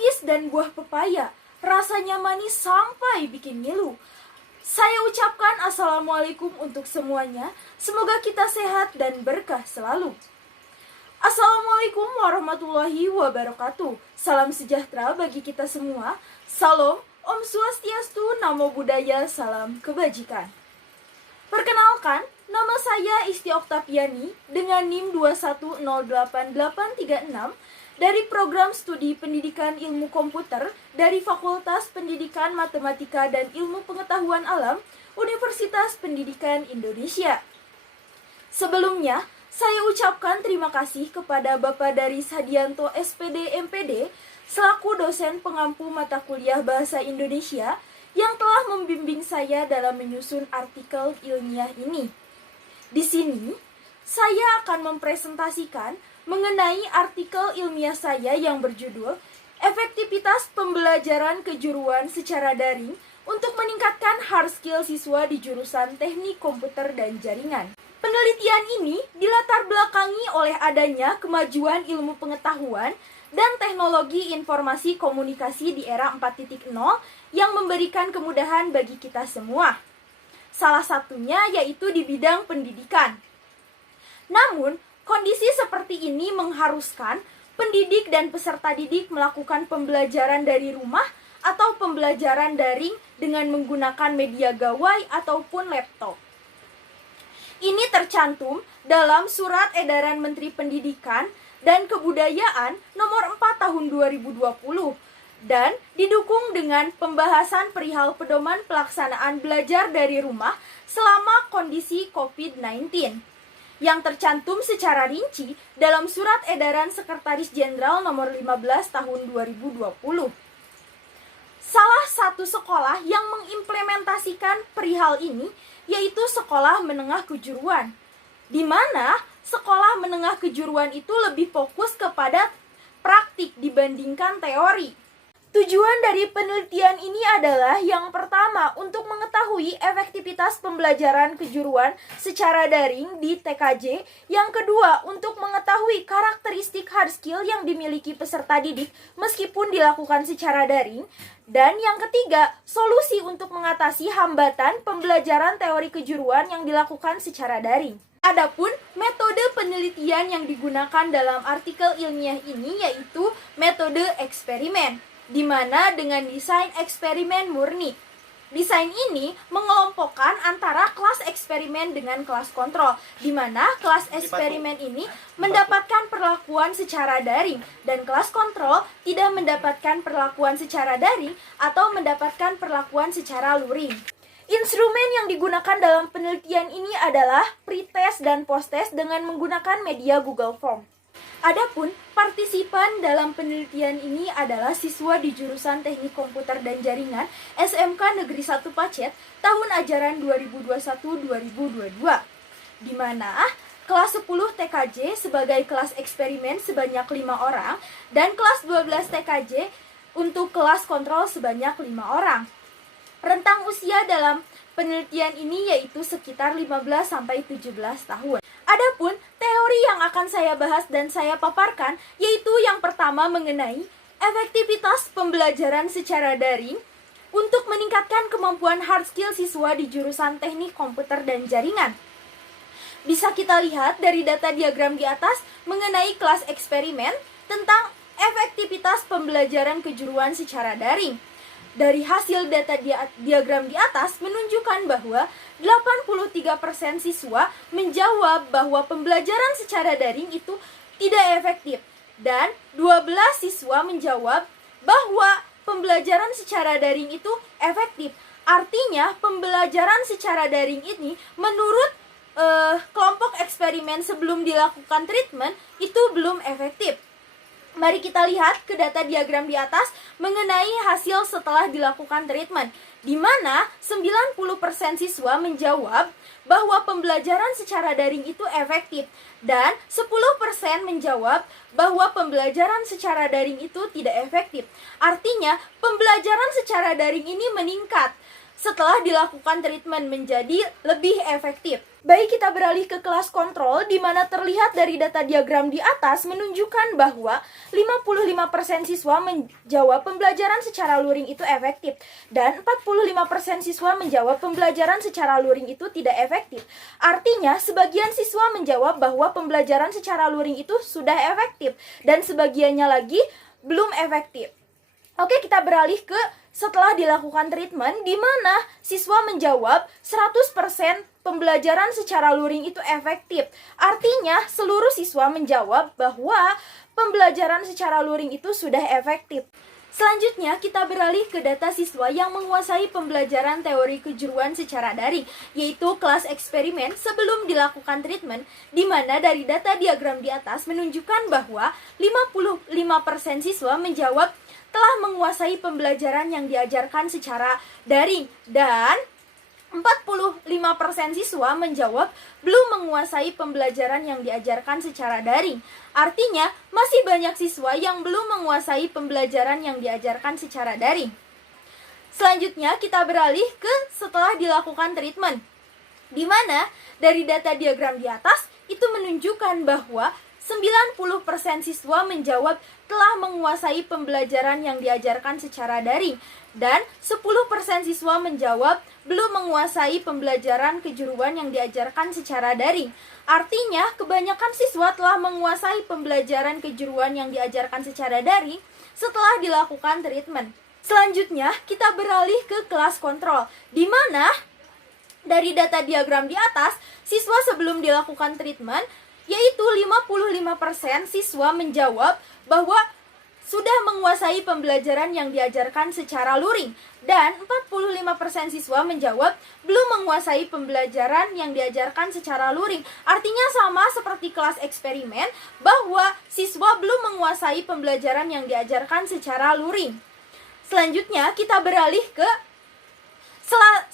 manggis dan buah pepaya. Rasanya manis sampai bikin ngilu. Saya ucapkan assalamualaikum untuk semuanya. Semoga kita sehat dan berkah selalu. Assalamualaikum warahmatullahi wabarakatuh. Salam sejahtera bagi kita semua. Salam, Om Swastiastu, Namo Buddhaya, salam kebajikan. Perkenalkan, nama saya Isti Oktaviani dengan NIM 2108836 dari Program Studi Pendidikan Ilmu Komputer dari Fakultas Pendidikan Matematika dan Ilmu Pengetahuan Alam, Universitas Pendidikan Indonesia. Sebelumnya, saya ucapkan terima kasih kepada Bapak Daris Hadianto SPD MPD selaku dosen pengampu mata kuliah Bahasa Indonesia yang telah membimbing saya dalam menyusun artikel ilmiah ini. Di sini, saya akan mempresentasikan mengenai artikel ilmiah saya yang berjudul Efektivitas Pembelajaran Kejuruan Secara Daring untuk Meningkatkan Hard Skill Siswa di Jurusan Teknik Komputer dan Jaringan. Penelitian ini dilatar belakangi oleh adanya kemajuan ilmu pengetahuan dan teknologi informasi komunikasi di era 4.0 yang memberikan kemudahan bagi kita semua. Salah satunya yaitu di bidang pendidikan. Namun, kondisi seperti ini mengharuskan pendidik dan peserta didik melakukan pembelajaran dari rumah atau pembelajaran daring dengan menggunakan media gawai ataupun laptop. Ini tercantum dalam Surat Edaran Menteri Pendidikan dan Kebudayaan Nomor 4 Tahun 2020 dan didukung dengan pembahasan perihal pedoman pelaksanaan belajar dari rumah selama kondisi COVID-19 yang tercantum secara rinci dalam Surat Edaran Sekretaris Jenderal Nomor 15 Tahun 2020. Salah satu sekolah yang mengimplementasikan perihal ini yaitu Sekolah Menengah Kejuruan, di mana sekolah menengah kejuruan itu lebih fokus kepada praktik dibandingkan teori. Tujuan dari penelitian ini adalah yang pertama untuk mengetahui efektivitas pembelajaran kejuruan secara daring di TKJ, yang kedua untuk mengetahui karakteristik hard skill yang dimiliki peserta didik meskipun dilakukan secara daring, dan yang ketiga solusi untuk mengatasi hambatan pembelajaran teori kejuruan yang dilakukan secara daring. Adapun metode penelitian yang digunakan dalam artikel ilmiah ini yaitu metode eksperimen, di mana dengan desain eksperimen murni. Desain ini mengelompokkan antara kelas eksperimen dengan kelas kontrol, di mana kelas eksperimen ini mendapatkan perlakuan secara daring dan kelas kontrol tidak mendapatkan perlakuan secara daring atau mendapatkan perlakuan secara luring. Instrumen yang digunakan dalam penelitian ini adalah pretest dan posttest dengan menggunakan media Google Form. Adapun partisipan dalam penelitian ini adalah siswa di jurusan Teknik Komputer dan Jaringan SMK Negeri 1 Pacet tahun ajaran 2021-2022, di mana kelas 10 TKJ sebagai kelas eksperimen sebanyak 5 orang dan kelas 12 TKJ untuk kelas kontrol sebanyak 5 orang. Rentang usia dalam penelitian ini yaitu sekitar 15-17 tahun. Adapun teori yang akan saya bahas dan saya paparkan yaitu yang pertama mengenai efektivitas pembelajaran secara daring untuk meningkatkan kemampuan hard skill siswa di jurusan Teknik Komputer dan Jaringan. Bisa kita lihat dari data diagram di atas mengenai kelas eksperimen tentang efektivitas pembelajaran kejuruan secara daring. Dari hasil data diagram di atas menunjukkan bahwa 83% siswa menjawab bahwa pembelajaran secara daring itu tidak efektif dan 12 siswa menjawab bahwa pembelajaran secara daring itu efektif. Artinya pembelajaran secara daring ini menurut kelompok eksperimen sebelum dilakukan treatment itu belum efektif. Mari kita lihat ke data diagram di atas mengenai hasil setelah dilakukan treatment, di mana 90% siswa menjawab bahwa pembelajaran secara daring itu efektif dan 10% menjawab bahwa pembelajaran secara daring itu tidak efektif. Artinya, pembelajaran secara daring ini meningkat setelah dilakukan treatment menjadi lebih efektif. Baik, kita beralih ke kelas kontrol, di mana terlihat dari data diagram di atas menunjukkan bahwa 55% siswa menjawab pembelajaran secara luring itu efektif, dan 45% siswa menjawab pembelajaran secara luring itu tidak efektif. Artinya, sebagian siswa menjawab bahwa pembelajaran secara luring itu sudah efektif, dan sebagiannya lagi belum efektif. Oke, kita beralih ke setelah dilakukan treatment, di mana siswa menjawab 100% pembelajaran secara luring itu efektif. Artinya, seluruh siswa menjawab bahwa pembelajaran secara luring itu sudah efektif. Selanjutnya, kita beralih ke data siswa yang menguasai pembelajaran teori kejuruan secara daring, yaitu kelas eksperimen sebelum dilakukan treatment, di mana dari data diagram di atas menunjukkan bahwa 55% siswa menjawab telah menguasai pembelajaran yang diajarkan secara daring, dan 45% siswa menjawab belum menguasai pembelajaran yang diajarkan secara daring. Artinya, masih banyak siswa yang belum menguasai pembelajaran yang diajarkan secara daring. Selanjutnya, kita beralih ke setelah dilakukan treatment, di mana dari data diagram di atas itu menunjukkan bahwa 90% siswa menjawab telah menguasai pembelajaran yang diajarkan secara daring, dan 10% siswa menjawab belum menguasai pembelajaran kejuruan yang diajarkan secara daring. Artinya, kebanyakan siswa telah menguasai pembelajaran kejuruan yang diajarkan secara daring setelah dilakukan treatment. Selanjutnya, kita beralih ke kelas kontrol, di mana dari data diagram di atas, siswa sebelum dilakukan treatment, yaitu 55% siswa menjawab bahwa sudah menguasai pembelajaran yang diajarkan secara luring, dan 45% siswa menjawab belum menguasai pembelajaran yang diajarkan secara luring. Artinya sama seperti kelas eksperimen, bahwa siswa belum menguasai pembelajaran yang diajarkan secara luring. Selanjutnya, kita beralih ke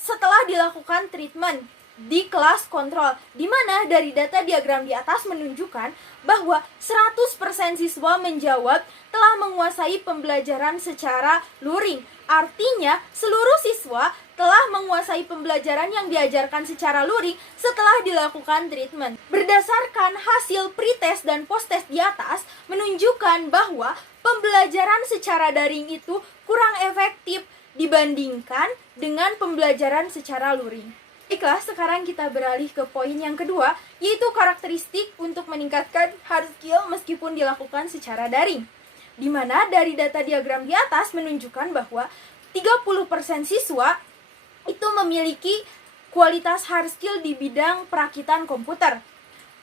setelah dilakukan treatment di kelas kontrol, di mana dari data diagram di atas menunjukkan bahwa 100% siswa menjawab telah menguasai pembelajaran secara luring. Artinya, seluruh siswa telah menguasai pembelajaran yang diajarkan secara luring setelah dilakukan treatment. Berdasarkan hasil pretest dan posttest di atas menunjukkan bahwa pembelajaran secara daring itu kurang efektif dibandingkan dengan pembelajaran secara luring. Baiklah, sekarang kita beralih ke poin yang kedua, yaitu karakteristik untuk meningkatkan hard skill meskipun dilakukan secara daring. Di mana dari data diagram di atas menunjukkan bahwa 30% siswa itu memiliki kualitas hard skill di bidang perakitan komputer.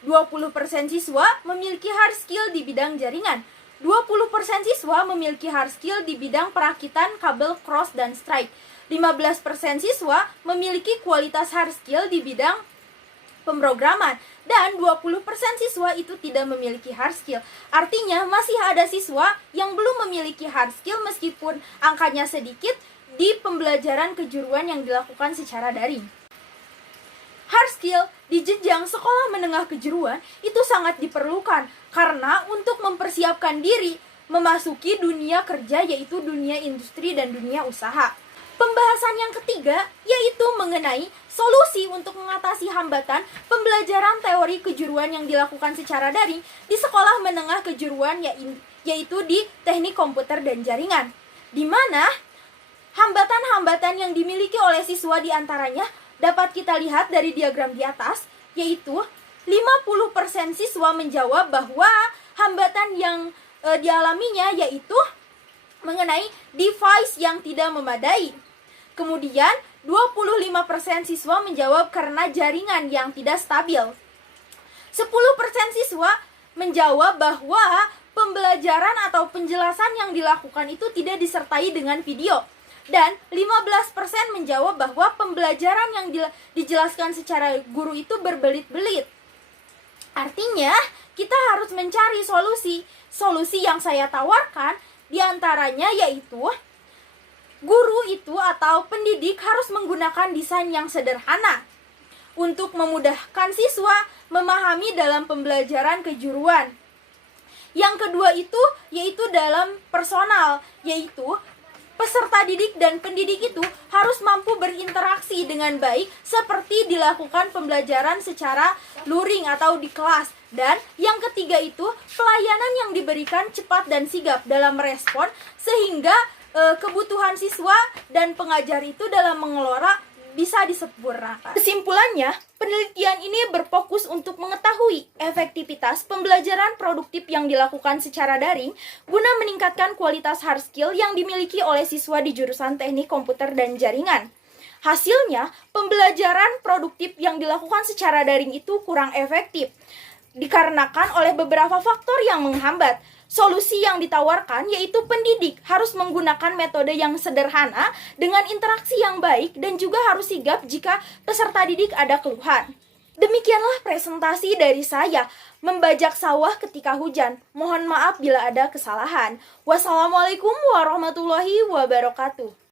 20% siswa memiliki hard skill di bidang jaringan. 20% siswa memiliki hard skill di bidang perakitan kabel cross dan strike. 15% siswa memiliki kualitas hard skill di bidang pemrograman, dan 20% siswa itu tidak memiliki hard skill. Artinya, masih ada siswa yang belum memiliki hard skill meskipun angkanya sedikit di pembelajaran kejuruan yang dilakukan secara daring. Hard skill di jenjang sekolah menengah kejuruan itu sangat diperlukan karena untuk mempersiapkan diri memasuki dunia kerja, yaitu dunia industri dan dunia usaha. Pembahasan yang ketiga yaitu mengenai solusi untuk mengatasi hambatan pembelajaran teori kejuruan yang dilakukan secara daring di sekolah menengah kejuruan, yaitu di teknik komputer dan jaringan, di mana hambatan-hambatan yang dimiliki oleh siswa diantaranya dapat kita lihat dari diagram di atas, yaitu 50% siswa menjawab bahwa hambatan yang dialaminya yaitu mengenai device yang tidak memadai. Kemudian 25% siswa menjawab karena jaringan yang tidak stabil. 10% siswa menjawab bahwa pembelajaran atau penjelasan yang dilakukan itu tidak disertai dengan video. Dan 15% menjawab bahwa pembelajaran yang dijelaskan secara guru itu berbelit-belit. Artinya, kita harus mencari solusi. Solusi yang saya tawarkan diantaranya yaitu guru itu atau pendidik harus menggunakan desain yang sederhana untuk memudahkan siswa memahami dalam pembelajaran kejuruan. Yang kedua itu yaitu dalam personal, yaitu Peserta didik dan pendidik itu harus mampu berinteraksi dengan baik seperti dilakukan pembelajaran secara luring atau di kelas. Dan yang ketiga itu, pelayanan yang diberikan cepat dan sigap dalam merespon sehingga kebutuhan siswa dan pengajar itu dalam mengelola bisa disempurnakan. Kesimpulannya, penelitian ini berfokus untuk mengetahui efektivitas pembelajaran produktif yang dilakukan secara daring guna meningkatkan kualitas hard skill yang dimiliki oleh siswa di jurusan Teknik Komputer dan Jaringan. Hasilnya, pembelajaran produktif yang dilakukan secara daring itu kurang efektif dikarenakan oleh beberapa faktor yang menghambat. Solusi yang ditawarkan yaitu pendidik harus menggunakan metode yang sederhana dengan interaksi yang baik dan juga harus sigap jika peserta didik ada keluhan. Demikianlah presentasi dari saya, membajak sawah ketika hujan. Mohon maaf bila ada kesalahan. Wassalamualaikum warahmatullahi wabarakatuh.